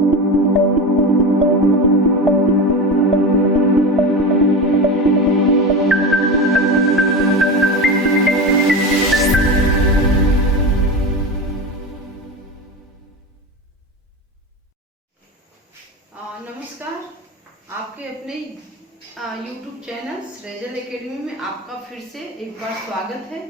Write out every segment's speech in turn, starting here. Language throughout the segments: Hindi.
नमस्कार, आपके अपने YouTube चैनल सृजल एकेडमी में आपका फिर से एक बार स्वागत है।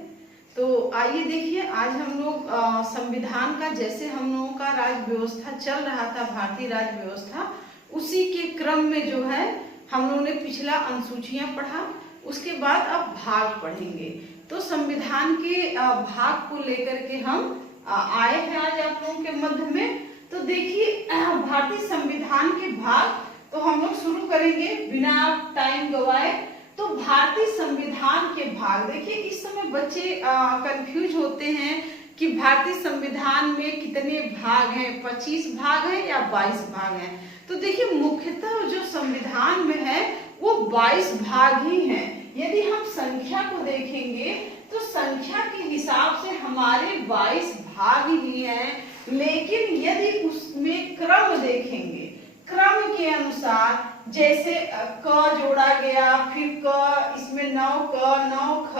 तो आइए देखिए, आज हम लोग संविधान का, जैसे हम लोगों का राज्य व्यवस्था चल रहा था, भारतीय राज्य व्यवस्था, उसी के क्रम में जो है हम लोगों ने पिछला अनुसूचियां पढ़ा, उसके बाद अब भाग पढ़ेंगे। तो संविधान के भाग को लेकर के हम आए हैं आज आप लोगों के मध्य में। तो देखिए, भारतीय संविधान के भाग तो हम लोग शुरू करेंगे बिना टाइम गवाए। तो भारतीय संविधान के भाग देखिए, इस समय बच्चे कंफ्यूज होते हैं कि भारतीय संविधान में कितने भाग हैं, 25 भाग हैं या 22 भाग हैं। तो देखिए, मुख्यतः जो संविधान में है वो 22 भाग ही हैं। यदि हम संख्या को देखेंगे तो संख्या के हिसाब से हमारे 22 भाग ही हैं, लेकिन यदि उसमें क्रम देखेंगे, क्रम के अनुसार, जैसे क जोड़ा गया, फिर क, इसमें 9 क 9 ख,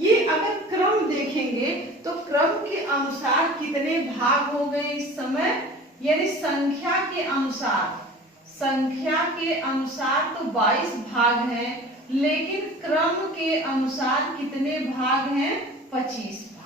ये अगर क्रम देखेंगे तो क्रम के अनुसार कितने भाग हो गए इस समय, यानी संख्या के अनुसार तो 22 भाग हैं, लेकिन क्रम के अनुसार कितने भाग हैं, 25 भाग।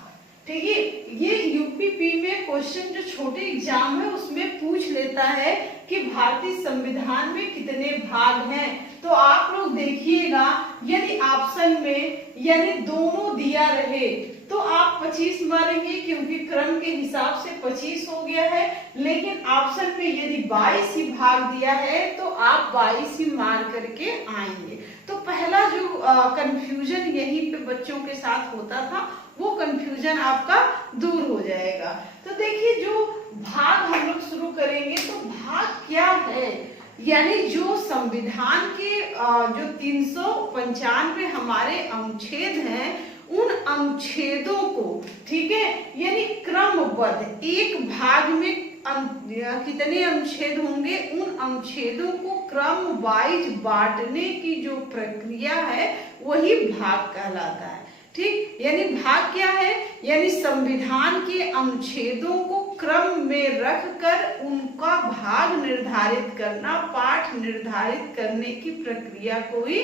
ठीक है, ये यूपीपी में क्वेश्चन जो छोटे एग्जाम है उसमें पूछ लेता है कि भारतीय संविधान में कितने भाग हैं। तो आप लोग देखिएगा, यदि ऑप्शन में यदि दोनों दिया रहे तो आप 25 मारेंगे, क्योंकि क्रम के हिसाब से 25 हो गया है, लेकिन ऑप्शन में यदि 22 ही भाग दिया है तो आप 22 ही मार करके आएंगे। तो पहला जो कंफ्यूजन यहीं पे बच्चों के साथ होता था, वो कंफ्यूजन आपका दूर हो जाएगा। तो देखिए, जो भाग हम लोग शुरू करेंगे, तो भाग क्या है, यानी जो संविधान के जो 395 हमारे अनुच्छेद हैं, उन अनुच्छेदों को, ठीक है, यानी क्रमबद्ध एक भाग में कितने अनुच्छेद होंगे, उन अनुच्छेदों को क्रम वाइज बांटने की जो प्रक्रिया है वही भाग कहलाता है। ठीक, यानी भाग क्या है, यानी संविधान के अनुच्छेदों को क्रम में रखकर उनका भाग निर्धारित करना, पाठ निर्धारित करने की प्रक्रिया को ही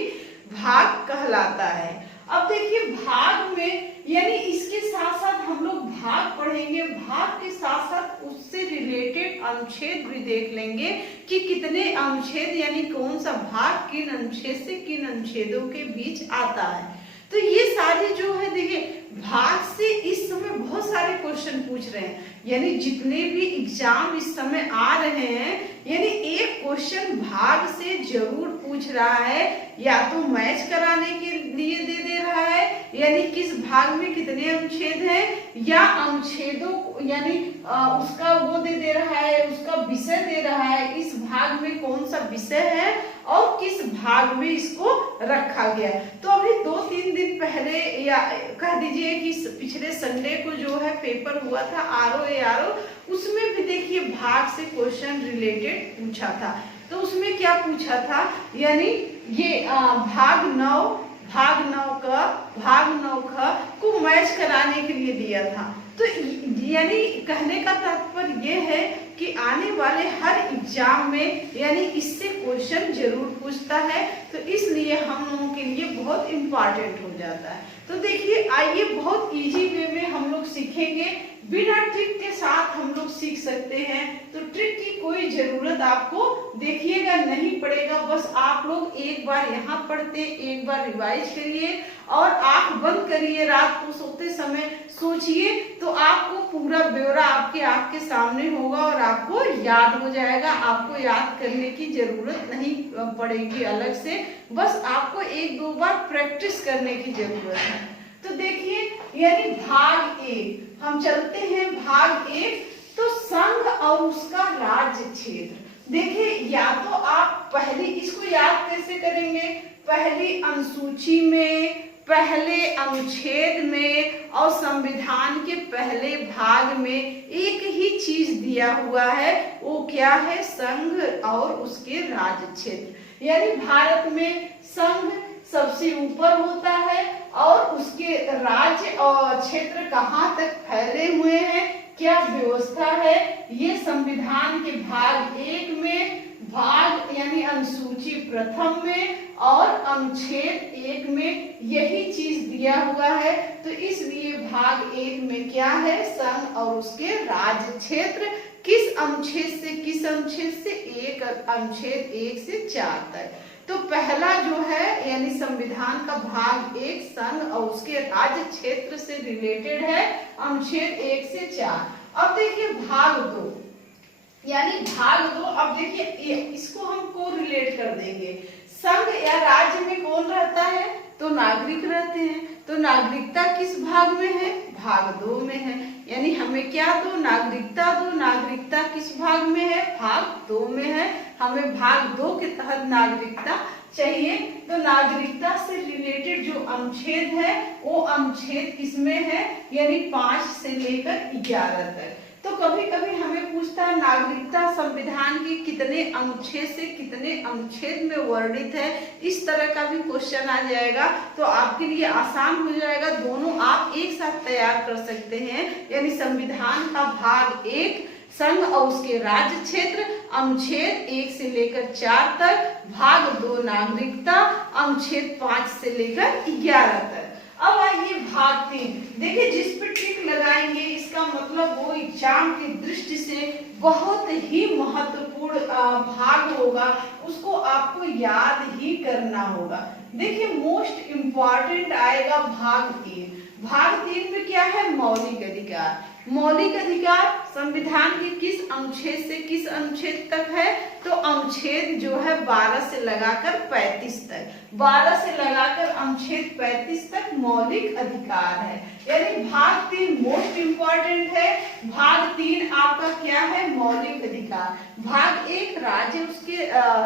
भाग कहलाता है। अब देखिए, भाग में यानी इसके साथ साथ हम लोग भाग पढ़ेंगे, भाग के साथ साथ उससे रिलेटेड अनुच्छेद भी देख लेंगे कि कितने अनुच्छेद, यानी कौन सा भाग किन अनुच्छेद से किन अनुच्छेदों के बीच आता है। तो ये सारे जो है, देखिए, भाग से इस समय बहुत सारे क्वेश्चन पूछ रहे हैं, यानी जितने भी एग्जाम इस समय आ रहे हैं, यानी एक क्वेश्चन भाग से जरूर पूछ रहा है, या तो मैच कराने के लिए दे रहा है, यानी किस भाग में कितने अनुच्छेद हैं, या अनुच्छेदों यानी उसका वो दे रहा है, उसका विषय दे रहा है, इस भाग में कौन सा विषय है और किस भाग में इसको रखा गया। तो अभी 2-3 दिन पहले, या कह दीजिए कि पिछले संडे को जो है पेपर हुआ था आरओ, उसमें भी देखिए भाग से क्वेश्चन रिलेटेड पूछा था। तो उसमें क्या पूछा था, यानी ये भाग 9 ख को मैच कराने के लिए दिया था। तो यानी कहने का तात्पर्य ये है कि आने वाले हर एग्जाम में यानी इससे क्वेश्चन जरूर पूछता है, तो इसलिए हम लोगों के लिए बहुत इम्पोर्टेंट हो जाता है। तो देखिए, आइए बहुत इजी वे में हम लोग सीखेंगे, बिना ट्रिक के साथ हम लोग सीख सकते हैं। तो ट्रिक की कोई जरूरत आपको देखिएगा नहीं पड़ेगा, बस आप लोग एक बार यहाँ पढ़ते, एक बार रिवाइज करिए और आंख बंद करिए, रात को सोते समय सोचिए, तो आपको पूरा ब्यौरा आपके आंख के सामने होगा और आपको याद हो जाएगा। आपको याद करने की जरूरत नहीं पड़ेगी अलग से, बस आपको 1-2 बार प्रैक्टिस करने की जरूरत है। तो देखिए, यानी भाग 1 हम चलते हैं, भाग 1 तो संघ और उसका राज्य क्षेत्र। देखिए, या तो आप पहली, इसको याद कैसे करेंगे, पहली अनुसूची में पहले अनुच्छेद में और संविधान के पहले भाग में एक ही चीज दिया हुआ है, वो क्या है? संघ और उसके राज्य क्षेत्र। यानी भारत में संघ सबसे ऊपर होता है और उसके राज्य और क्षेत्र कहाँ तक फैले हुए हैं, क्या व्यवस्था है, ये संविधान के भाग 1 में, भाग यानी अनुसूची प्रथम में और अनुच्छेद 1 में यही चीज दिया हुआ है। तो इसलिए भाग 1 में क्या है? संघ और उसके राज्य क्षेत्र। किस अनुच्छेद से किस अनुच्छेद से? एक अनुच्छेद 1 से 4 तक। तो पहला जो है यानी संविधान का भाग 1 संघ और उसके राज्य क्षेत्र से रिलेटेड है, अनुच्छेद 1 से 4। अब देखिए भाग 2 यानी भाग 2, अब देखिए इसको हम को रिलेट कर देंगे। संघ या राज्य में कौन रहता है? तो नागरिक रहते हैं। तो नागरिकता किस भाग में है? भाग 2 में है। यानी हमें क्या दो? नागरिकता दो। नागरिकता किस भाग में है? भाग 2 में है। हमें भाग 2 के तहत नागरिकता चाहिए। तो नागरिकता से रिलेटेड जो अनुच्छेद है वो अनुच्छेद किसमें है? यानी 5 से लेकर 11 तक। तो कभी कभी हमें पूछता है नागरिकता संविधान के कितने अनुच्छेद से कितने अनुच्छेद में वर्णित है, इस तरह का भी क्वेश्चन आ जाएगा। तो आपके लिए आसान हो जाएगा, दोनों आप एक साथ तैयार कर सकते हैं। यानी संविधान का भाग 1 संघ और उसके राज्य क्षेत्र, अनुच्छेद 1 से लेकर 4 तक, भाग 2 नागरिकता, अनुच्छेद 5 से लेकर 11 तक। अब आइए भाग 3। देखिए जिस पे टिक लगाएंगे इसका मतलब वो एग्जाम की दृष्टि से बहुत ही महत्वपूर्ण भाग होगा, उसको आपको याद ही करना होगा। देखिए मोस्ट इम्पॉर्टेंट आएगा भाग 3। भाग 3 में क्या है? मौलिक अधिकार। मौलिक अधिकार संविधान के किस अनुच्छेद से किस अनुच्छेद तक है? तो अनुच्छेद जो है 12 से लगाकर 35 तक, 12 से लगाकर अनुच्छेद 35 तक मौलिक अधिकार है। यानी भाग 3 मोस्ट इम्पॉर्टेंट है। भाग 3 आपका क्या है? मौलिक अधिकार। भाग 1 राज्य, उसके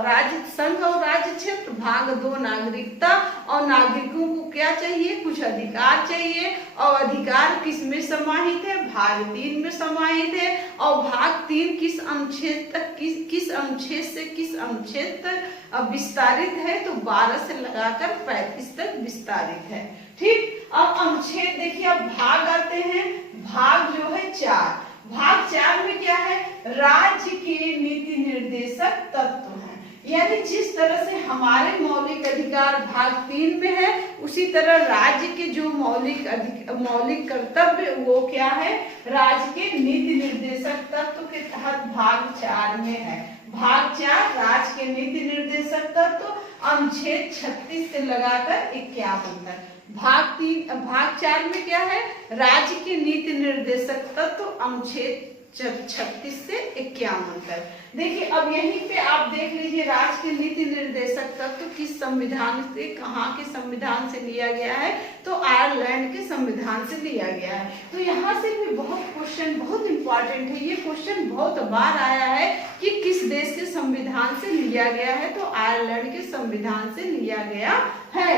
राज्य संघ और राज्य क्षेत्र। भाग 2 नागरिकता, और नागरिकों को क्या चाहिए? कुछ अधिकार चाहिए। और अधिकार किस में समाहित है? भाग 3 में समाहित है। और भाग 3 किस अनुच्छेद तक किस अनुच्छेद से किस अनुच्छेद तक विस्तारित है? तो 12 से लगाकर 35 तक विस्तारित है। ठीक। अब अनुच्छेद देखिए, अब भाग आते हैं। भाग जो है 4, भाग 4 में क्या है? राज्य के नीति निर्देशक तत्व हैं। यानी जिस तरह से हमारे मौलिक अधिकार भाग 3 में है, उसी तरह राज्य के जो मौलिक कर्तव्य वो क्या है? राज्य के नीति निर्देशक तत्व के तहत भाग 4 में है। भाग 4 राज्य के नीति निर्देशक तत्व, अनुच्छेद 36 से लगाकर 51 तक। भाग 4 में क्या है? राज्य के नीति निर्देशक तत्व, अनुच्छेद 36 से 51 तक। देखिए अब यहीं पे आप देख लीजिए राज्य के नीति निर्देशक तत्व किस संविधान से, कहाँ के संविधान से लिया गया है? तो आयरलैंड के संविधान से लिया गया है। तो यहाँ से भी बहुत क्वेश्चन बहुत इंपॉर्टेंट है। ये क्वेश्चन बहुत बार आया है कि किस देश के संविधान से लिया गया है? तो आयरलैंड के संविधान से लिया गया है।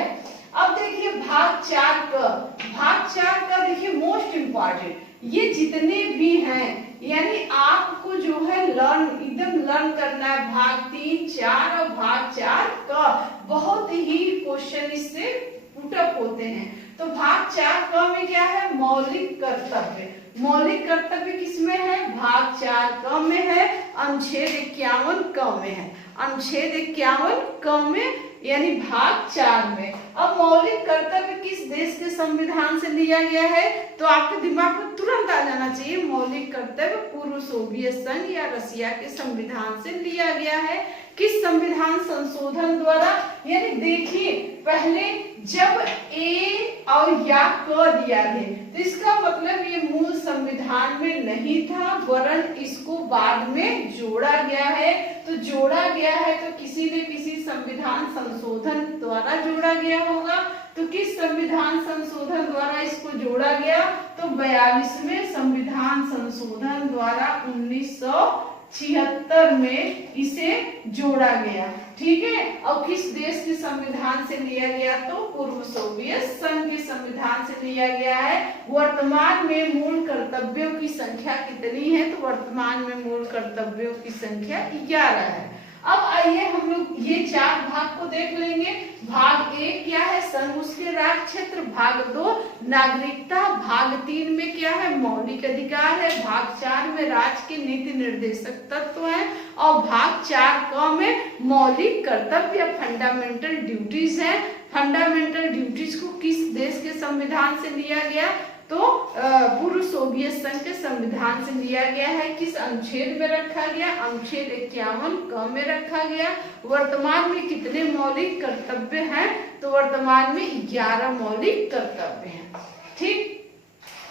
अब देखिए भाग 4 का देखिए मोस्ट इम्पॉर्टेंट, ये जितने भी हैं यानी आपको जो है एकदम लर्न करना है। भाग 3, 4 और भाग 4 का बहुत ही क्वेश्चन इससे पुटअप होते हैं। तो भाग 4 का में क्या है? मौलिक कर्तव्य। मौलिक कर्तव्य किसमें है? भाग 4 क में है, अनुच्छेद 51 क में है। अनुच्छेद 51 क में यानी भाग 4 में। अब मौलिक कर्तव्य किस देश के संविधान से लिया गया है? तो आपके दिमाग में तुरंत आ जाना चाहिए मौलिक कर्तव्य पूर्व सोवियत संघ या रसिया के संविधान से लिया गया है। किस संविधान संशोधन द्वारा? यानी देखिए पहले जब ए और या क दिया है तो इसका मतलब ये मूल संविधान में नहीं था, वरन इसको बाद में जोड़ा गया है। तो जोड़ा गया है तो किसी न किसी संविधान संशोधन द्वारा जोड़ा गया होगा। तो किस संविधान संशोधन द्वारा इसको जोड़ा गया? तो 42वें संविधान संशोधन द्वारा 1942 1976 में इसे जोड़ा गया। ठीक है, और किस देश के संविधान से लिया गया? तो पूर्व सोवियत संघ के संविधान से लिया गया है। वर्तमान में मूल कर्तव्यों की संख्या कितनी है? तो वर्तमान में मूल कर्तव्यों की संख्या 11 है। अब आइए हम लोग ये 4 भाग को देख लेंगे। भाग 1 क्या है? संघ उसके राज क्षेत्र। भाग 2 नागरिकता। भाग 3 में क्या है? मौलिक अधिकार है। भाग 4 में राज्य के नीति निर्देशक तत्व है। और भाग 4 क में मौलिक कर्तव्य फंडामेंटल ड्यूटीज है। फंडामेंटल ड्यूटीज को किस देश के संविधान से लिया गया? तो पूर्व सोवियत संघ के संविधान से लिया गया है। किस अनुच्छेद में रखा गया? अनुच्छेद 51 क में रखा गया। वर्तमान में कितने मौलिक कर्तव्य हैं? तो वर्तमान में 11 मौलिक कर्तव्य हैं। ठीक,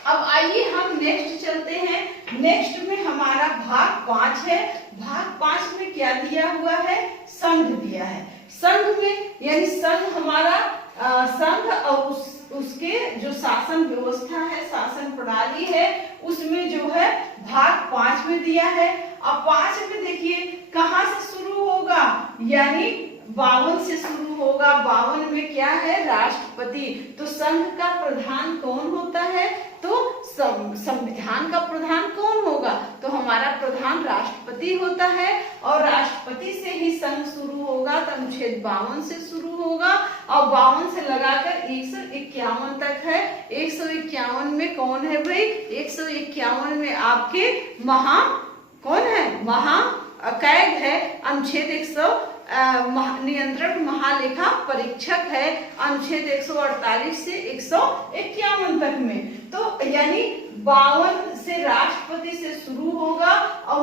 अब आइए हम नेक्स्ट चलते हैं। नेक्स्ट में हमारा भाग 5 है। भाग 5 में क्या दिया हुआ है? संघ दिया है। संघ में यानी संघ हमारा संघ और उसके जो शासन व्यवस्था है, शासन प्रणाली है, उसमें जो है भाग 5 में दिया है। अब 5 में देखिए कहाँ से शुरू होगा? यानी 52 से शुरू होगा। 52 में क्या है? राष्ट्रपति। तो संघ का प्रधान कौन होता है? तो संविधान का प्रधान कौन होगा? तो हमारा प्रधान राष्ट्रपति होता है। और राष्ट्रपति से ही संघ शुरू होगा। तो अनुच्छेद 52 से शुरू होगा और 52 से लगाकर 151 तक है। 151 में कौन है भाई? 151 में आपके कौन है? महाकैग है। अनुच्छेद 100 नियंत्रक महालेखा परीक्षक है। अनुच्छेद 148 से 151 तक में। तो यानी 52 से राष्ट्रपति से शुरू होगा और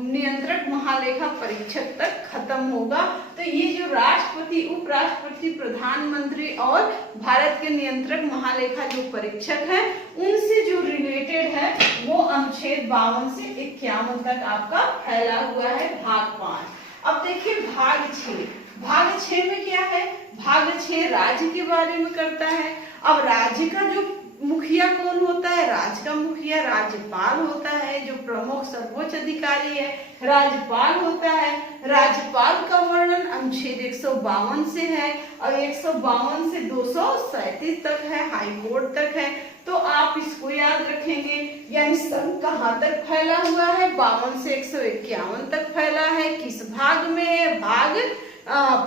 नियंत्रक महालेखा परीक्षक तक खत्म होगा। तो ये जो राष्ट्रपति, उपराष्ट्रपति, प्रधानमंत्री और भारत के नियंत्रक महालेखा जो परीक्षक हैं, उनसे जो रिलेटेड है वो अनुच्छेद 52 से 51 तक आपका फैला हुआ है भाग 5। अब देखिए भाग 6। भाग 6 में क्या है? भाग 6 राज्य के बारे में करता है। अब राज्य का जो मुखिया कौन होता है? राज्य का मुखिया राज्यपाल होता है। जो प्रमुख सर्वोच्च अधिकारी है राज्यपाल होता है। राज्यपाल का वर्णन अनुच्छेद 152 से है और 152 से 237 तक है, हाई कोर्ट तक है। तो आप इसको याद रखेंगे। यानी संघ कहाँ तक फैला हुआ है? 52 से 151 तक फैला है। किस भाग में है? भाग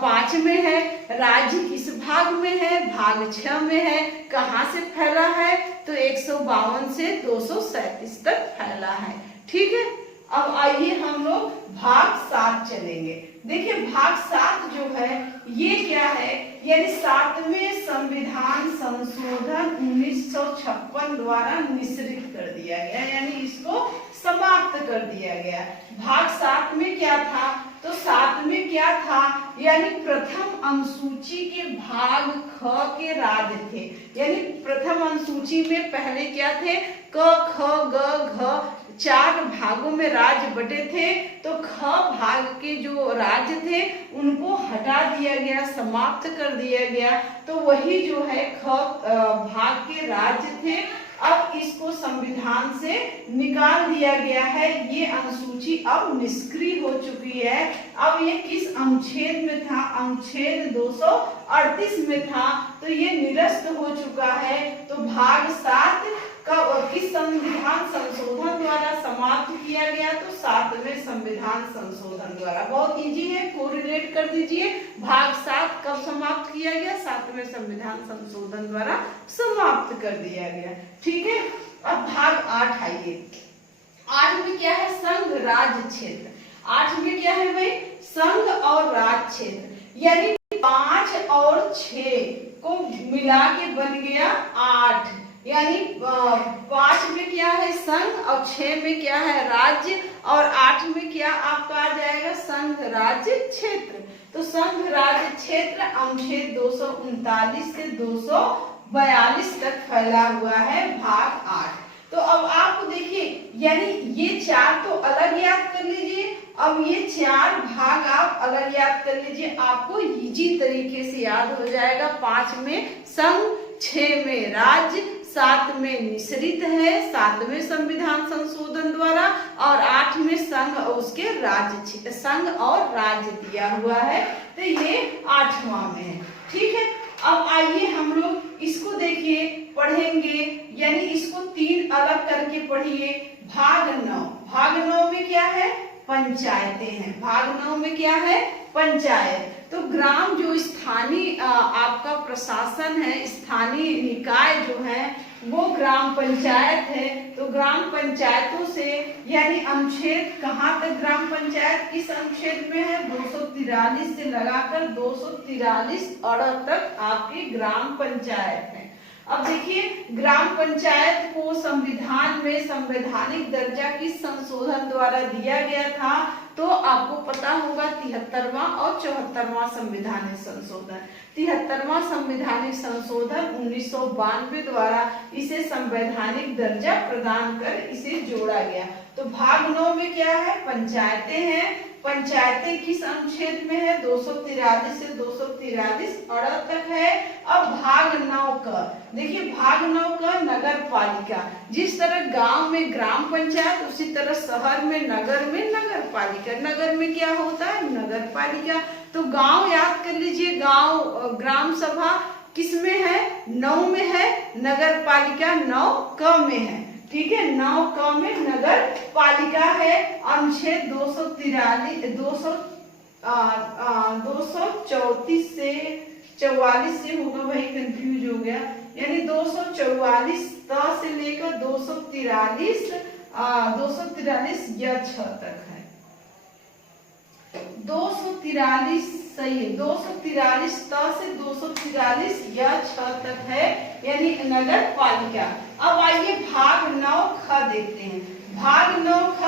5 में है। राज्य किस भाग में है? भाग 6 में है। कहाँ से फैला है? तो 152 से 237 तक फैला है। ठीक है, अब आइए हम लोग भाग 7 चलेंगे। देखिए भाग 7 जो है ये क्या है? यानी 7वें संविधान संशोधन 1956 द्वारा निश्चित कर दिया गया, यानी इसको समाप्त कर दिया गया। भाग 7 में क्या था? तो 7 में क्या था? यानी प्रथम अनुसूची के भाग ख के राज्य थे। यानी प्रथम अनुसूची में पहले क्या थे? क, ख, ग, घ 4 भागों में राज्य बटे थे। तो ख भाग के जो राज्य थे उनको हटा दिया गया, समाप्त कर दिया गया। तो वही जो है ख भाग के राज्य थे, अब इसको संविधान से निकाल दिया गया है। ये अनुसूची अब निष्क्रिय हो चुकी है। अब ये किस अनुच्छेद में था? अनुच्छेद 238 में था। तो ये निरस्त हो चुका है। तो भाग 7 का किस संविधान संशोधन द्वारा समाप्त किया गया? तो 7वें संविधान संशोधन द्वारा। बहुत इजी है, कोरिलेट कर दीजिए। भाग 7 कब समाप्त किया गया? 7वें संविधान संशोधन द्वारा समाप्त कर दिया गया। ठीक है, अब भाग 8 आइए। 8 में क्या है? संघ राज्य क्षेत्र। 8 में क्या है भाई? संघ और राज्य क्षेत्र। यानी 5 और 6 को मिला के बन गया 8। यानी 5 में क्या है? संघ और 6 में क्या है? राज्य और 8 में क्या आपका आ जाएगा? संघ राज्य क्षेत्र। तो संघ राज्य क्षेत्र अनुच्छेद 239 से 242 तक फैला हुआ है भाग 8। तो अब आपको देखिए, यानी ये 4 तो अलग याद कर लीजिए। अब ये 4 भाग आप अलग याद कर लीजिए, आपको इजी तरीके से याद हो जाएगा। 5 में संघ, 6 में राज्य, 7 में निश्रित है 7वें संविधान संशोधन द्वारा, और 8 में संघ और उसके राज्य, संघ और राज्य दिया हुआ है, तो ये 8वां में है। ठीक है, अब आइए हम लोग इसको देखिए, पढ़ेंगे, यानी इसको 3 अलग करके पढ़िए। भाग 9, भाग 9 में क्या है? पंचायतें हैं। भाग 9 में क्या है? पंचायत। तो ग्राम जो स्थानीय आपका प्रशासन है, स्थानीय निकाय जो है वो ग्राम पंचायत है। तो ग्राम पंचायतों से, यानी अनुच्छेद कहाँ तक ग्राम पंचायत किस अनुच्छेद में है? 243 से लगाकर 243 अड़ तक आपकी ग्राम पंचायत है। अब देखिए, ग्राम पंचायत को संविधान में संवैधानिक दर्जा किस संशोधन द्वारा दिया गया था? तो आपको पता होगा 73वां और 74वां संवैधानिक संशोधन। 73वां संवैधानिक संशोधन 1992 द्वारा इसे संवैधानिक दर्जा प्रदान कर इसे जोड़ा गया। तो भाग 9 में क्या है? पंचायतें हैं। पंचायतें किस अनुच्छेद में है? 243 से 243 अड़ तक है। अब भाग 9 का देखिए, भाग 9 का नगर पालिका। जिस तरह गांव में ग्राम पंचायत, उसी तरह शहर में नगर पालिका। नगर में क्या होता है? नगर पालिका। तो गांव याद कर लीजिए, गांव ग्राम सभा किस में है? 9 में है। नगर पालिका 9 क में है। ठीक है, 9 क में नगर पालिका है। अनुच्छेद 234 से 44 से होगा, भाई कंफ्यूज हो गया, यानी 244 त से लेकर 243 या 6 तक है। 243 सही है, 243 त से 243 या 6 तक है, यानी नगर पालिका। अब आइए भाग 9 ख देखते हैं। भाग 9 ख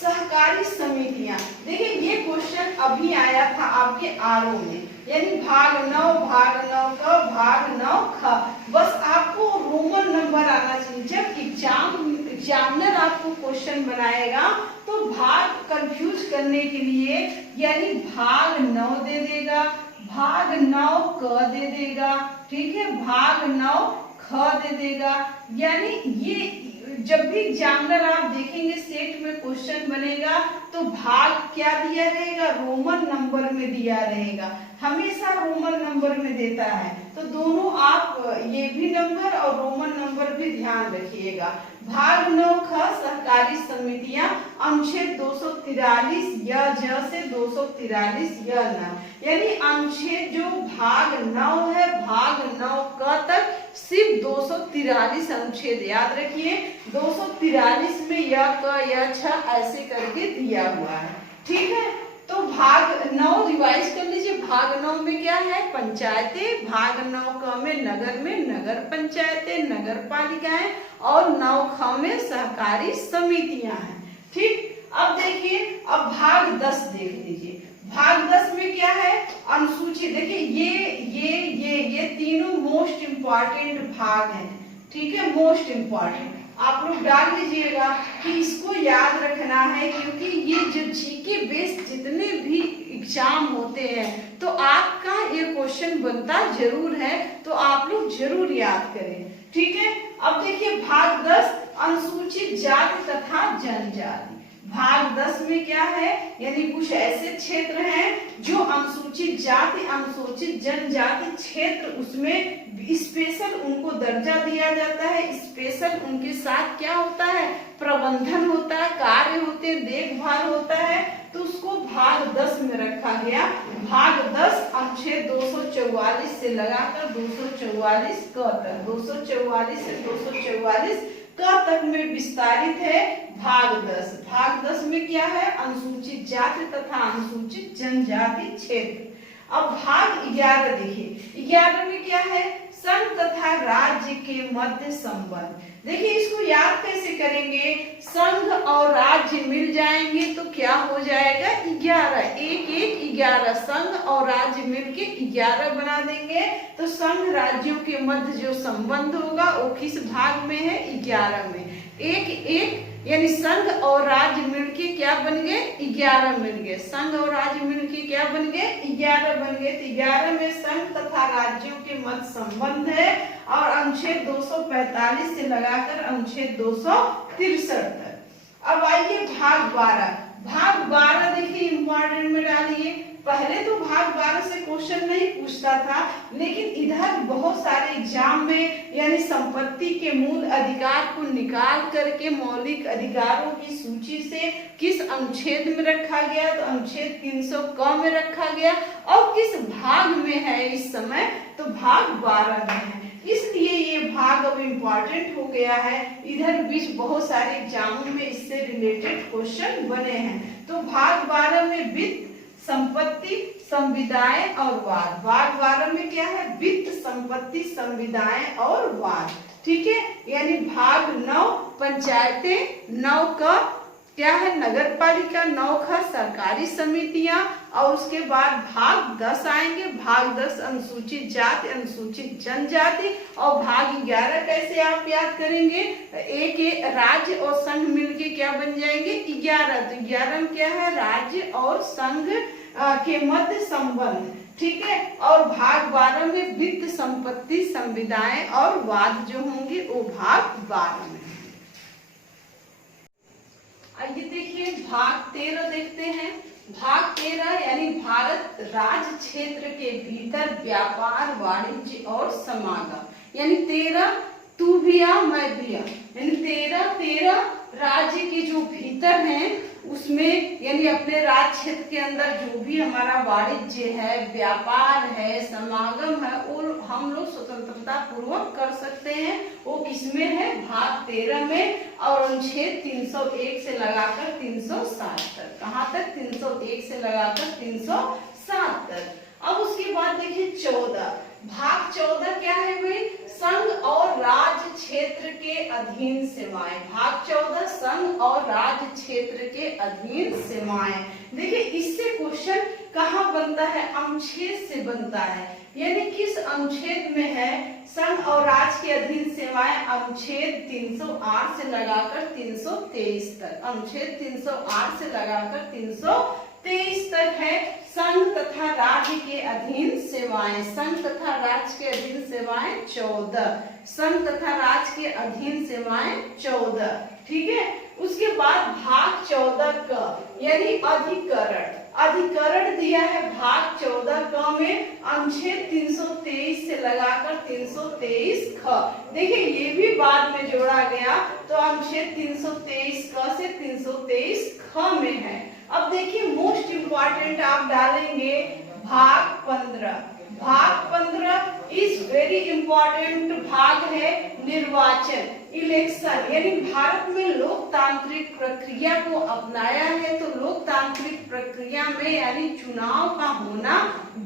सहकारी समितियां। देखिए, ये क्वेश्चन अभी आया था आपके आरओ में, यानी भाग 9 क भाग 9 ख। बस आपको रोमन नंबर आना चाहिए। जब एग्जामिनर आपको क्वेश्चन बनाएगा तो भाग कंफ्यूज करने के लिए, यानी भाग 9 दे देगा, भाग 9 क दे देगा, ठीक है, भाग 9 ख दे देगा। यानी ये जब भी एग्जामिनर आप देखेंगे सेट में क्वेश्चन बनेगा तो भाग क्या दिया रहेगा? रोमन नंबर में दिया रहेगा, हमेशा रोमन नंबर में देता है। तो दोनों आप ये भी नंबर और रोमन नंबर भी ध्यान रखिएगा। भाग 9 ख सहकारी समितियां, अनुच्छेद 243 य ज से 243 य न, यानी अनुच्छेद जो भाग 9 है, भाग 9 क तक सिर्फ 243 अनुच्छेद याद रखिए। 243 में य क य छ ऐसे करके दिया हुआ है। ठीक है, तो भाग 9 रिवाइज कर लीजिए। भाग 9 में क्या है? पंचायतें। भाग 9 क में नगर पंचायतें, नगर पालिकाएं, और 9 ख में सहकारी समितियां हैं। ठीक, अब देखिए, अब भाग 10 देख लीजिए। भाग 10 में क्या है? अनुसूची। देखिए, ये तीनों मोस्ट इंपॉर्टेंट भाग हैं। ठीक है, मोस्ट इंपॉर्टेंट आप लोग डाल लीजिएगा कि इसको याद रखना है, क्योंकि ये जो जीके बेस जितने भी एग्जाम होते हैं तो आपका ये क्वेश्चन बनता जरूर है, तो आप लोग जरूर याद करें। ठीक है, अब देखिए भाग 10 अनुसूचित जाति तथा जनजाति। भाग 10 में क्या है? यानी कुछ ऐसे क्षेत्र हैं जो अनुसूचित जाति, अनुसूचित जनजाति क्षेत्र, उसमें स्पेशल उनको दर्जा दिया जाता है। स्पेशल उनके साथ क्या होता है? प्रबंधन होता है, कार्य होते हैं, देखभाल होता है, तो उसको भाग 10 में रखा गया। भाग 10 अनुच्छेद 244 से लगाकर 244 क तक, 244 से 244 क तक में विस्तारित है भाग 10। भाग 10 में क्या है? अनुसूचित जाति तथा अनुसूचित जनजाति क्षेत्र। अब भाग 11 देखिए, 11 में क्या है? संघ तथा राज्य के मध्य संबंध। देखिए, इसको याद कैसे करेंगे? संघ और राज्य मिल जाएंगे तो क्या हो जाएगा? 11, 1 1 11, संघ और राज्य मिलके 11 बना देंगे। तो संघ राज्यों के मध्य जो संबंध होगा वो किस भाग में है? 11 में। 1 1 यानी संघ और राज्य मिलके क्या बन गए, 11 मिल गए। संघ और राज्य मिलके क्या बन गए, 11 बन गए। तो 11 में संघ तथा राज्यों के मध्य संबंध है और अनुच्छेद 245 से लगाकर अनुच्छेद 263 तक। अब आइए भाग 12। भाग 12 देखिए इंपॉर्टेंट में डालिए। पहले तो भाग 12 से क्वेश्चन नहीं पूछता था, लेकिन इधर बहुत सारे एग्जाम में यानी संपत्ति के मूल अधिकार को निकाल करके मौलिक अधिकारों की सूची से किस अनुच्छेद में रखा गया, तो अनुच्छेद 300 क में रखा गया। और किस भाग में है इस समय, तो भाग 12 में है, इसलिए ये भाग अब इम्पोर्टेंट हो गया है। इधर बीच बहुत सारे एग्जामों में इससे रिलेटेड क्वेश्चन बने हैं। तो भाग 12 में वित्त, संपत्ति, संविदाएं और वाद। भाग 12 में क्या है, वित्त, संपत्ति, संविदाएं और वाद। ठीक है, यानी भाग 9 पंचायतें, 9 का क्या है नगर पालिका, 9 का सरकारी समितियां, और उसके बाद भाग 10 आएंगे। भाग 10 अनुसूचित जाति, अनुसूचित जनजाति, और भाग 11 कैसे आप याद करेंगे, एक राज्य और संघ मिलके क्या बन जाएंगे, 11। तो 11 में क्या है, राज्य और संघ के मध्य संबंध। ठीक है, और भाग 12 में वित्त, संपत्ति, संविदाएं और वाद जो होंगे वो भाग 12 में। आइए देखिए भाग 13 देखते हैं। भाग 13 यानी भारत राज्य क्षेत्र के भीतर व्यापार, वाणिज्य और समागम। यानी 13 तू भी आ मैं भी आ, यानी 13 राज्य के जो भीतर हैं उसमें यानी अपने राज्य क्षेत्र के अंदर जो भी हमारा वाणिज्य है, व्यापार है, समागम है, और हम लोग स्वतंत्रता पूर्वक कर सकते हैं। वो किसमें है, भाग 13 में, और अनुच्छेद 301 से लगाकर 307 तक। कहाँ तक, 301 से लगाकर 307 तक। अब उसके बाद देखिए 14, भाग 14 क्या है भाई, संघ और राज्य क्षेत्र के अधीन सेवाएं। भाग 14 संघ और राज्य क्षेत्र के अधीन सेवाएं। देखिए इससे क्वेश्चन कहाँ बनता है, अनुच्छेद से बनता है। यानी किस अनुच्छेद में है संघ और राज्य के अधीन सेवाएं, अनुच्छेद 308 से लगाकर 323 तक। अनुच्छेद 308 से लगाकर 323 तक है संघ तथा राज्य के अधीन सेवाएं। संघ तथा राज्य के अधीन सेवाएं 14, संघ तथा राज्य के अधीन सेवाएं 14। ठीक है, उसके बाद भाग 14 का यानी अधिकरण। अधिकरण दिया है भाग 14 क में अनुच्छेद 323 से लगाकर 323 ख। देखिए ये भी बाद में जोड़ा गया, तो अनुच्छेद 323 क से 323 ख में है। अब देखिए मोस्ट इम्पॉर्टेंट आप डालेंगे भाग 15। भाग 15 इज वेरी इंपॉर्टेंट भाग है निर्वाचन, इलेक्शन। यानी भारत में लोकतांत्रिक प्रक्रिया को अपनाया है, तो लोकतांत्रिक प्रक्रिया में यानी चुनाव का होना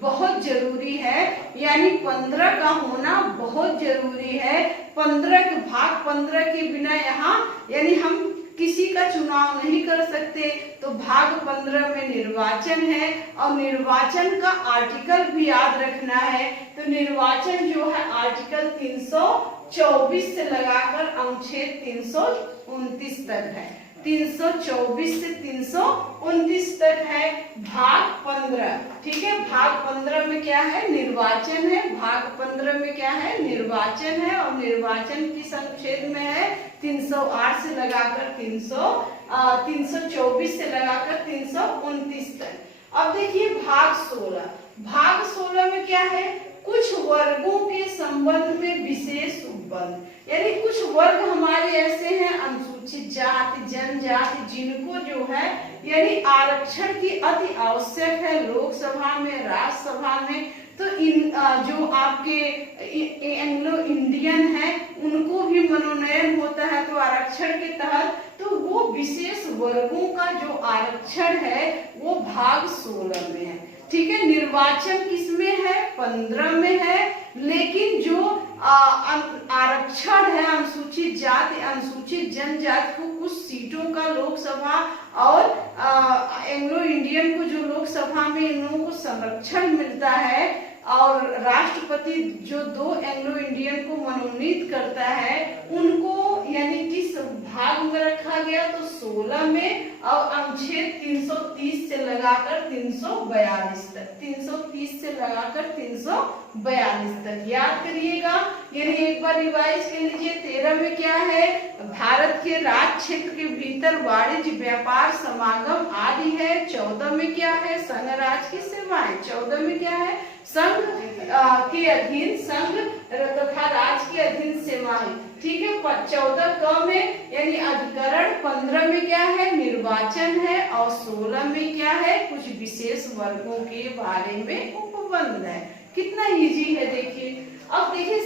बहुत जरूरी है। यानी 15 का होना बहुत जरूरी है। 15 के भाग 15 के बिना यहाँ यानी हम किसी का चुनाव नहीं कर सकते। तो भाग 15 में निर्वाचन है, और निर्वाचन का आर्टिकल भी याद रखना है। तो निर्वाचन जो है आर्टिकल 324 से लगाकर अनुच्छेद 329 तक है। 324 से 329 तक है भाग 15। ठीक है, भाग 15 में क्या है, निर्वाचन है। भाग 15 में क्या है, निर्वाचन है, और निर्वाचन किस अनुच्छेद में है, 308 से लगाकर 324 से लगाकर 329 तक। अब देखिए भाग 16। भाग 16 में क्या है, कुछ वर्गों के संबंध में विशेष उपबंध। यानी कुछ वर्ग हमारे ऐसे हैं, अनुसूचित जाति, जनजाति, जिनको जो है यानी आरक्षण की अति आवश्यक है लोकसभा में, राज्यसभा में। तो इन जो आपके एंग्लो इंडियन है उनको भी मनोनयन होता है तो आरक्षण के तहत। तो वो विशेष वर्गों का जो आरक्षण है वो भाग 16 में है। ठीक है, निर्वाचन किसमें है, 15 में है। लेकिन जो आरक्षण है अनुसूचित जाति, अनुसूचित जनजाति को कुछ सीटों का लोकसभा और एंग्लो इंडियन को जो लोकसभा में इन लोगों को संरक्षण मिलता है, और राष्ट्रपति जो 2 एंग्लो इंडियन को मनोनीत करता है उनको यानी किस भाग में रखा गया, तो 16 में, और अनुच्छेद 330 से लगाकर 342 तक, 330 से लगाकर 342 तक याद करिएगा। यानी एक बार रिवाइज कर लीजिए। 13 में क्या है, भारत के राज्य क्षेत्र के भीतर वाणिज्य व्यापार समागम आदि है। 14 में क्या है, संघ राज्य की सेवाएं। 14 में क्या है, संघ के अधीन, संघ तथा राज्य के अधीन सेवाएं, ठीक है। 14 क में यानी अधिकरण। 15 में क्या है, निर्वाचन है, और 16 में क्या है, कुछ विशेष वर्गों के बारे में उपबंध है। कितना इजी है देखिए। अब देखिए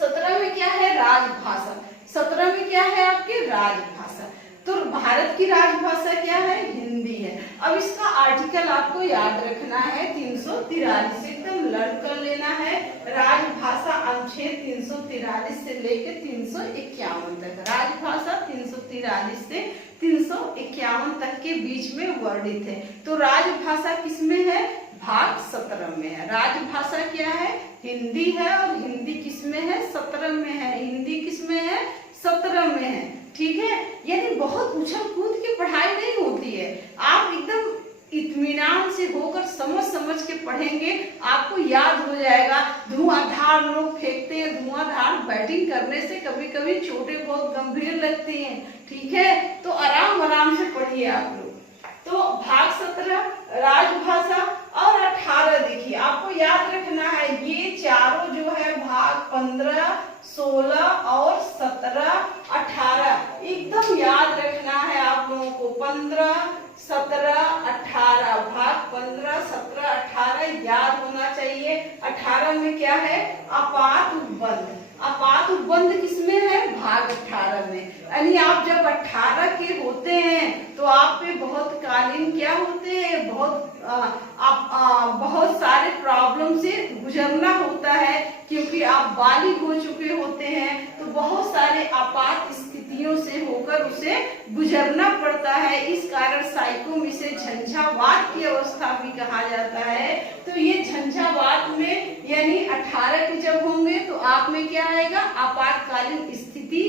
17 में क्या है, राजभाषा। 17 में क्या है आपकी राजभाषा। तो भारत की राजभाषा क्या है, हिंदी है। अब इसका आर्टिकल आपको याद रखना है 343, एकदम लर्न कर लेना है। राजभाषा अनुच्छेद 343 से लेकर 351 तक, राजभाषा 343 से 351 तक के बीच में वर्णित है। तो राजभाषा किसमें है, भाग 17 में है। राजभाषा क्या है, हिंदी है, और हिंदी किसमें है, 17 में है। हिंदी किसमें है, 17 में है, ठीक है। यानी बहुत उछल कूद की पढ़ाई नहीं होती है, आप एकदम इत्मीनान से होकर समझ के पढ़ेंगे, आपको याद हो जाएगा। धुआंधार लोग फेंकते हैं, धुआंधार बैटिंग करने से कभी कभी छोटे बहुत गंभीर लगते हैं, ठीक है। तो आराम से पढ़िए आप लोग। तो भाग 17 राजभाषा, और 18 देखिए आपको याद रखना है, ये चारों जो है भाग 15, 16 और 17, 18 एकदम याद रखना है आप लोगों को। 15, 17, 18 भाग 15, 17, 18 याद होना चाहिए। 18 में क्या है, आपात उपबंध। आपात उपबंध किसमें है, भाग 18 में। यानी आप जब 18 के होते हैं तो आप पे बहुत कालीन क्या होते हैं, बहुत सारे प्रॉब्लम से गुजरना होता है, क्योंकि आप बालिग हो चुके होते हैं। तो बहुत सारे आपात स्थितियों से होकर उसे गुजरना पड़ता है। इस कारण साइको इसे झंझावात की अवस्था भी कहा जाता है। तो ये झंझावात में यानी 18 के जब होंगे तो आप में क्या आएगा, आपातकालीन स्थिति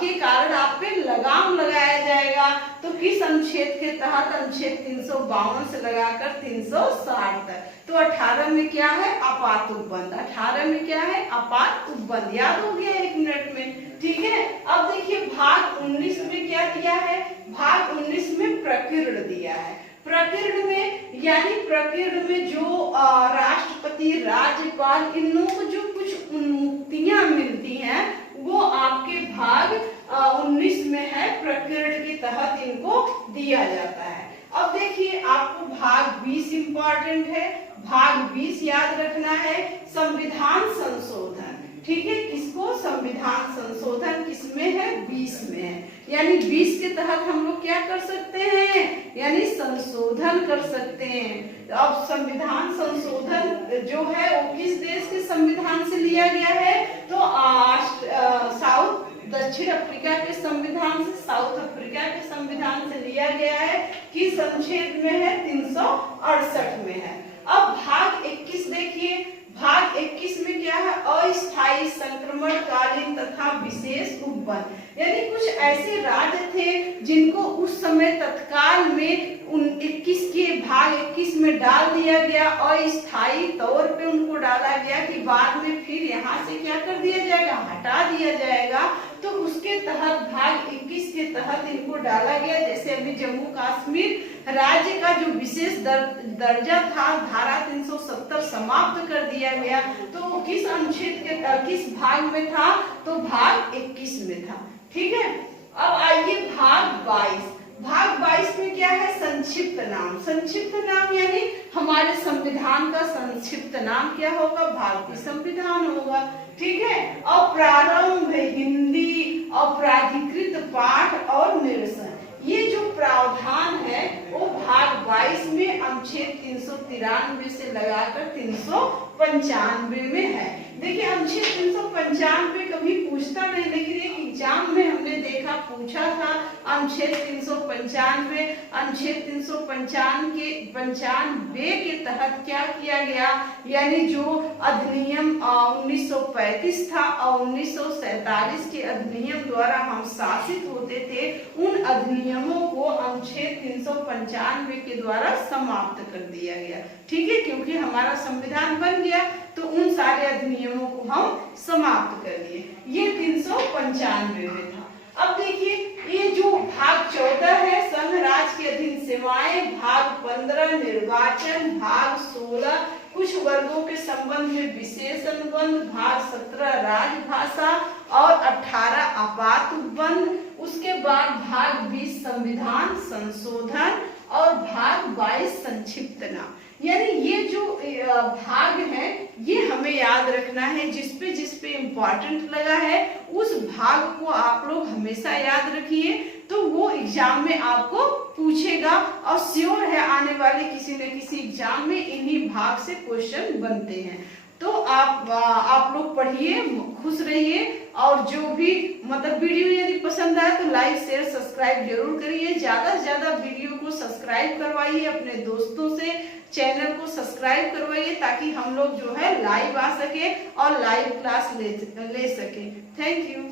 के कारण आप पे लगाम लगाया जाएगा। तो किस अनुच्छेद के तहत, अनुच्छेद 352 से लगाकर 360 तक। तो 18 में क्या है, आपात उपबंध। 18 में क्या है, आपात उपबंध। याद हो गया 1 मिनट में, ठीक है। अब देखिए भाग 19 में क्या दिया है, भाग 19 में प्रकीर्ण दिया है। प्रकीर्ण में यानी प्रकीर्ण में जो राष्ट्रपति, राज्यपाल, इन लोगों को जो कुछ उन्मुक्तियां मिलती हैं वो आपके भाग 19 में है। प्रकीर्ण के तहत इनको दिया जाता है। अब देखिए आपको भाग 20 इंपॉर्टेंट है। भाग 20 याद रखना है, संविधान संशोधन, ठीक है। किसको, संविधान संशोधन किसमें है, 20 में है। यानी 20 के तहत हम लोग क्या कर सकते हैं, यानी संशोधन कर सकते हैं। अब संविधान संशोधन जो है वो किस देश के संविधान से लिया गया है, तो दक्षिण अफ्रीका के संविधान से, साउथ अफ्रीका के संविधान से लिया गया है। किस अनुच्छेद में है, 368 में है। अब भाग 21 देखिए, भाग 21 में क्या है, अस्थायी संक्रमणकालीन तथा विशेष उपबंध। यानी कुछ ऐसे राज्य थे जिनको उस समय तत्काल में 21 के भाग 21 में डाल दिया गया, अस्थायी तौर पे उनको डाला गया कि बाद में फिर यहाँ से क्या कर दिया जाएगा, हटा दिया जाएगा। तो उसके तहत भाग 21 के तहत इनको डाला गया। जैसे अभी जम्मू कश्मीर राज्य का जो विशेष दर्जा था, धारा 370 समाप्त कर दिया गया। तो किस अनुच्छेद के किस भाग में था, तो भाग 21 में था, ठीक है। अब आइए भाग 22। भाग 22 में क्या है, संक्षिप्त नाम। संक्षिप्त नाम यानी हमारे संविधान का संक्षिप्त नाम क्या होगा, भारतीय संविधान होगा, ठीक है। और प्रारंभ हिंदी और प्राधिकृत पाठ और निरसन, ये जो प्रावधान है वो भाग 22 में अनुच्छेद 393 से लगाकर 395 में है। देखिए अनुच्छेद 395 कभी पूछता नहीं, लेकिन एक एग्जाम में हमने देखा पूछा था अनुच्छेद 395, अनुच्छेद 395 के तहत क्या किया गया, यानी जो अधिनियम 1935 था और 1947 के अधिनियम द्वारा हम शासित होते थे, उन अधिनियमों को अनुच्छेद 395 के द्वारा समाप्त कर दिया गया। ठीक है, क्योंकि हमारा संविधान बन गया तो उन सारे अधिनियमों को हम समाप्त कर दिए। ये 395 में था। अब देखिए ये जो भाग 14 है संघ राज के अधीन सेवाएं, भाग 15 निर्वाचन, भाग 16 कुछ वर्गों के संबंध में विशेष अनुबंध, भाग 17 राजभाषा और 18 आपात उपबंध, उसके बाद भाग 20 संविधान संशोधन और भाग 22 संक्षिप्त नाम। यानी ये जो भाग है ये हमें याद रखना है, जिसपे इम्पोर्टेंट लगा है उस भाग को आप लोग हमेशा याद रखिए, तो वो एग्जाम में आपको पूछेगा और श्योर है आने वाले किसी न किसी एग्जाम में इन्हीं भाग से क्वेश्चन बनते हैं। तो आप लोग पढ़िए, खुश रहिए, और जो भी मतलब वीडियो यदि पसंद आए तो लाइक शेयर सब्सक्राइब जरूर करिए। ज्यादा से ज्यादा वीडियो को सब्सक्राइब करवाइए, अपने दोस्तों से चैनल को सब्सक्राइब करवाइए ताकि हम लोग जो है लाइव आ सके और लाइव क्लास ले सके। Thank you.